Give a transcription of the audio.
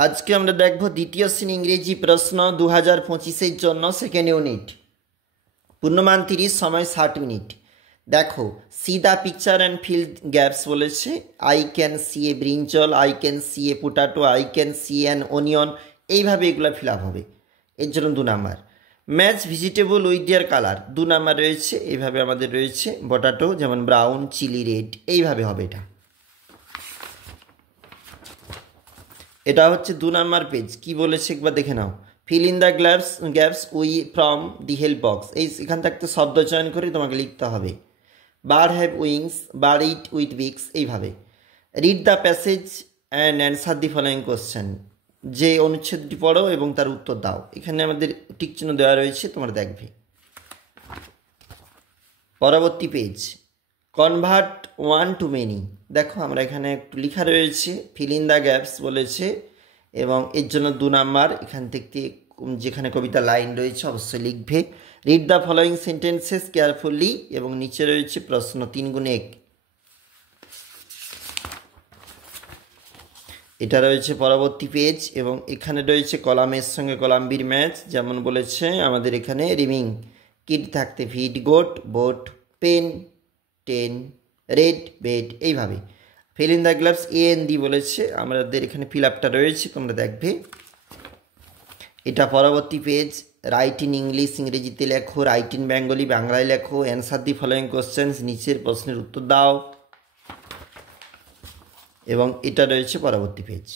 আজকে আমরা দেখব দ্বিতীয় শ্রেণী ইংরেজি প্রশ্ন 2025-এর জন্য সেকেন্ড ইউনিট। পূর্ণমান 30, সময় 60 মিনিট। দেখো, see the picture and fill gaps বলেছে। I can see a brinjal, I can see a potato, I can see an onion. এইভাবে এগুলো ফিল আপ হবে। এর জন্য 2 number. Match vegetable with their colour, 2 number রয়েছে। এইভাবে আমাদের রয়েছে পটাটো, যেমন ব্রাউন, চিলি রেড, এইভাবে হবে এটা। এটা হচ্ছে 2 নাম্বার পেজ। কি বলেছে একবার দেখে নাও। Fill in the gaps we from the help box. এখান থাকতে শব্দ চয়ন করে তোমাকে লিখতে হবে। Bird have wings, bird eat with beaks, এইভাবে। Read the passage and answer the following question. যে অনুচ্ছেদটি পড়ো এবং তার উত্তর দাও। এখানে আমাদের টিক চিহ্ন দেওয়া রয়েছে, তোমরা দেখবে। পরবর্তী page, convert one to many. দেখো, আমরা এখানে একটু লেখা রয়েছে, ফিল ইন দ্য গ্যাপস বলেছে এবং এর জন্য 2 নাম্বার। এখান থেকে যেখানে কবিতা লাইন রয়েছে অবশ্যই লিখবে। Read the following sentences carefully, এবং নিচে রয়েছে প্রশ্ন 3x1। এটা রয়েছে পরবর্তী পেজ এবং এখানে রয়েছে কলামের সঙ্গে কলামবির ম্যাচ। যেমন বলেছে আমাদের এখানে রিমিং, কিড থাকতে feed, goat, boat, pen, ten, red, bed, এইভাবে। Fill in the gaps AND বলেছে, আমাদের এখানে ফিল আপটা রয়েছে, তোমরা দেখবে। এটা পরবর্তী পেজ। রাইট ইন ইংলিশ, ইংরেজিতে লেখো। রাইট ইন বেঙ্গলি, বাংলায় লেখো। অ্যান্সার দি ফলোয়িং কোশ্চেন্স, নিচের প্রশ্নের উত্তর দাও। এবং এটা রয়েছে পরবর্তী পেজ।